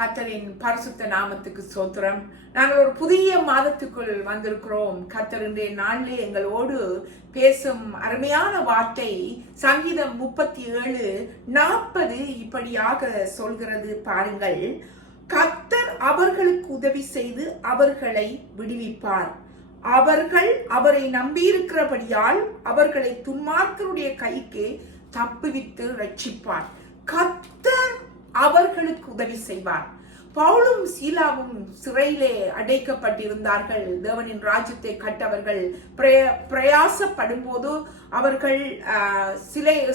கர்த்தரின் பரிசுத்த நாமத்துக்கு ஸ்தோத்திரம். நாங்கள் ஒரு புதிய மாதத்துக்குள் வந்திருக்கிறோம். கர்த்தர் இன்றைய நாளிலே எங்களோடு பேசும் அருமையான வார்த்தை சங்கீதம் 37:40 இப்படியாக சொல்கிறது பாருங்கள். கர்த்தர் அவர்களுக்கு உதவி செய்து அவர்களை விடுவிப்பார். அவர்கள் அவரை நம்பியிருக்கிறபடியால் அவர்களை துன்மார்க்கருடைய கைக்கு தப்புவித்து ரட்சிப்பார். கர்த்தர் அவர்களுக்கு உதவி செய்வார். பவுலும் சீலாவும் சிறையிலே அடைக்கப்பட்டிருந்தார்கள். தேவனின் ராஜ்யத்தை கட்டவர்கள் பிரயாசப்படும் போது அவர்கள்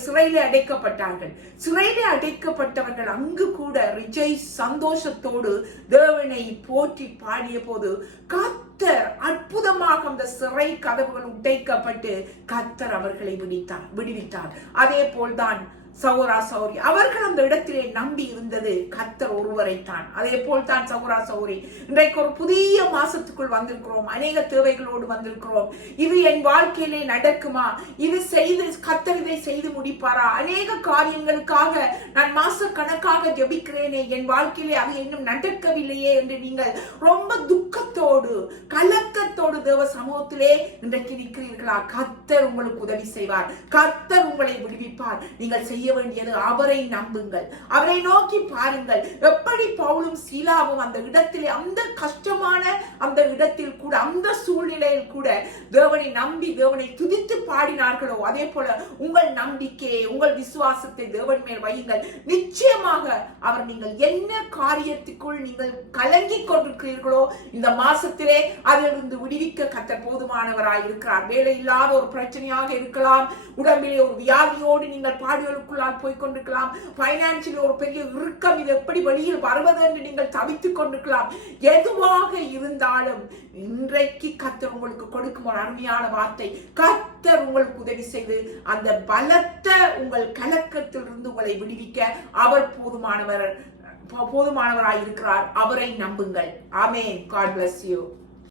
சிறையிலே அடைக்கப்பட்டார்கள். சிறையிலே அடைக்கப்பட்டவர்கள் அங்கு கூட ரிஜய் சந்தோஷத்தோடு தேவனை போற்றி பாடிய போது கர்த்தர் அற்புதமாக அந்த சிறை கதவுகள் உடைக்கப்பட்டு கர்த்தர் அவர்களை விடுவித்தார். அதே போல்தான் சகோதரா சௌரி அவர்கள் அந்த இடத்திலே நம்பி இருந்தது கர்த்தர் ஒருவரைத்தான். அதே போல் தான் சகோதரா சௌரி இன்றைக்கு ஒரு புதிய மாசத்துக்குள் வந்திருக்கிறோம். அநேக தேவைகளோடு வந்திருக்கிறோம். இது என் வாழ்க்கையிலே நடக்குமா? இது செய்து கர்த்தர் இதை செய்து முடிப்பாரா? அநேக காரியங்களுக்காக நான் மாச கணக்காக ஜெபிக்கிறேனே, என் வாழ்க்கையிலே அது இன்னும் நடக்கவில்லையே என்று நீங்கள் ரொம்ப துக்கத்தோடு கலக்கத்தோடு தேவ சமூகத்திலே இன்றைக்கு நிற்கிறீர்களா? கர்த்தர் உங்களுக்கு உதவி செய்வார். கர்த்தர் உங்களை விடுவிப்பார். நீங்கள் செய்ய வேண்டியது அவரை நம்புங்கள், அவரை நோக்கி பாருங்கள். எப்படி பவுலும் சீலாவும் அந்த இடத்திலே, அந்த கஷ்டமான அந்த இடத்தில் கூட, அந்த சூழ்நிலையில் கூட தேவனை நம்பி தேவனை துதித்து பாடினார்களோ, அதே போல உங்கள் நம்பிக்கையை, உங்கள் விசுவாசத்தை தேவன் மேல் வையுங்கள். நிச்சயமாக அவர் நீங்கள் என்ன காரியத்துக்குள் நீங்கள் கலங்கி கொண்டிருக்கிறீர்களோ இந்த மாசத்திலே அதிலிருந்து விடுவிக்க கர்த்தர் போதுமானவராய் இருக்கிறார். வேலை இல்லாத ஒரு பிரச்சனையாக இருக்கலாம், உடம்பிலே ஒரு வியாதியோடு நீங்கள் பாடுகளுக்குள்ளால் போய்கொண்டிருக்கலாம், பைனான்சியல் ஒரு பெரிய இறுக்கம், இது எப்படி வெளியில் வருவது என்று நீங்கள் தவித்துக் கொண்டிருக்கலாம். எதுவாக இருந்தாலும் இன்றைக்கு கர்த்தர் உங்களுக்கு கொடுக்கும் ஒரு அருமையான வார்த்தை, கர்த்தர் உங்களுக்கு உதவி செய்து அந்த பலத்த உங்கள் கலக்கத்திலிருந்து உங்களை விடுவிக்க அவர் போதுமானவராய் இருக்கிறார். அவரை நம்புங்கள். ஆமென். God bless you.